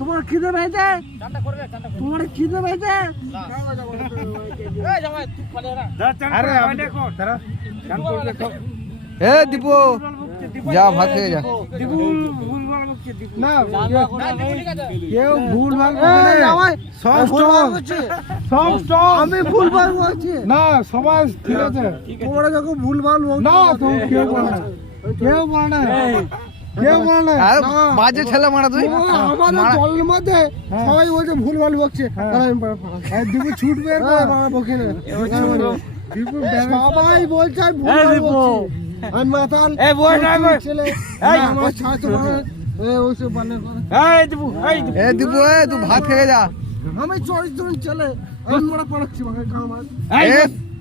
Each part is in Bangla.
তোমার খিদে পেয়েছে? তোমার খিদে পেয়েছে? এ দীপু যা ভাত খেয়ে যা। না কেউ ভুল ভাল সব আমি ভুল ভাল বলছি না, সবাই ঠিক আছে। তোমরা যখন ভুল ভাল না তো কেউ বলে না, কেউ বলে না, কেউ বলে না। বাজে ছেলে মারা তুই। আমাদের দলের মধ্যে সবাই বলছে ভুল ভাল বকছে। দীপু ছুটবে বকে না, সবাই বলছে আমি ভুল ভাল বকছি। আমি মাতাল ছেলে আমার ছাত্র দীপু তুই ভাত খেয়ে যা। আমি চরিত্র ছেলে আমি মরা পড়াচ্ছি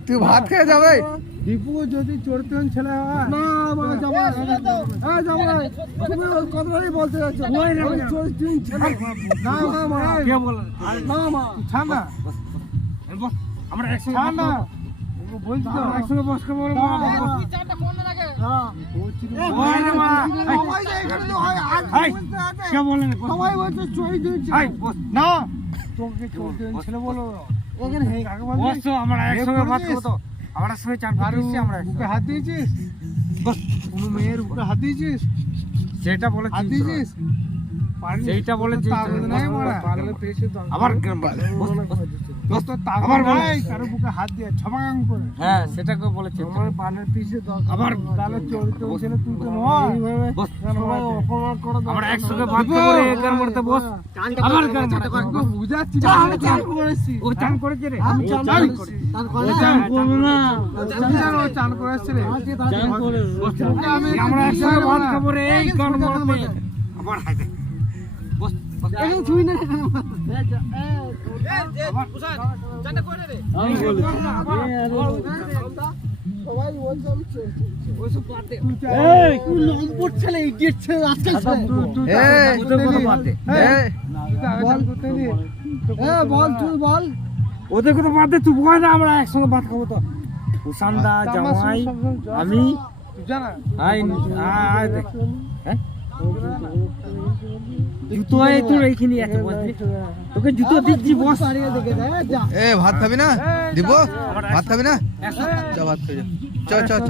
তুই ভাত খেয়ে যাবে। দীপু যদি চরিত্র ছেলে হয় না আমার যাবো তুমি কথাই বলতে যাচ্ছ চরিত্র ছেলে না মা কে বলে না মা ঠান্ডা আমরা একসঙ্গে ঠান্ডা বলছি তো একসঙ্গে বস করে বলবো সবাই বলছে চরিত্র না তোকে চরিত্র ছেলে বলো এখানে আমরা একসঙ্গে ভাত খাবো তো। আমরা সঙ্গে চান দিয়েছি, আমরা বুকে হাত দিয়েছিস, কোনো মেয়ের বুকে হাত দিয়েছিস, সেটা বলে হাত দিয়েছিস, সেইটা বলে আবার আবার ভাই কারো বুকে হাত দিয়ে ছবাং করে হ্যাঁ সেটাকে বলেছে আমার পানের পিছে আবার তাহলে চরিত্র ছেলে তুই তো নয়। আমরা একসঙ্গে ভাত খাবো রে একার মরতে বস আবার কার মরতে বুঝাচ্ছি চান করেছি ও চান করেছে রে আমি চান করি চান করব না চান করেছে রে চান করে আমরা একসঙ্গে ভাত খাবো রে এই কার মরতে আবার হাইতে বস এই তুই না চানটা করে রে আমি বলি সবাই বলছে আমি ওইসব পাতে এই তুই নম্বর ছেলে ইডিয়েট ছেলে আজকাল এই ওদের কথা পাতে এই বল তুই বল ওদের কথা বাদ দে তুই বল না আমরা একসঙ্গে ভাত খাবো তো উসানদা জামাই আমি জানা আই আই দেখ হ্যাঁ জুতো আয় তোর এইখানে আছে বসবি তোকে জুতো দিচ্ছি বস এ ভাত খাবি না দীপু ভাত খাবি না চ ভাত খেয়ে যা চ চ চ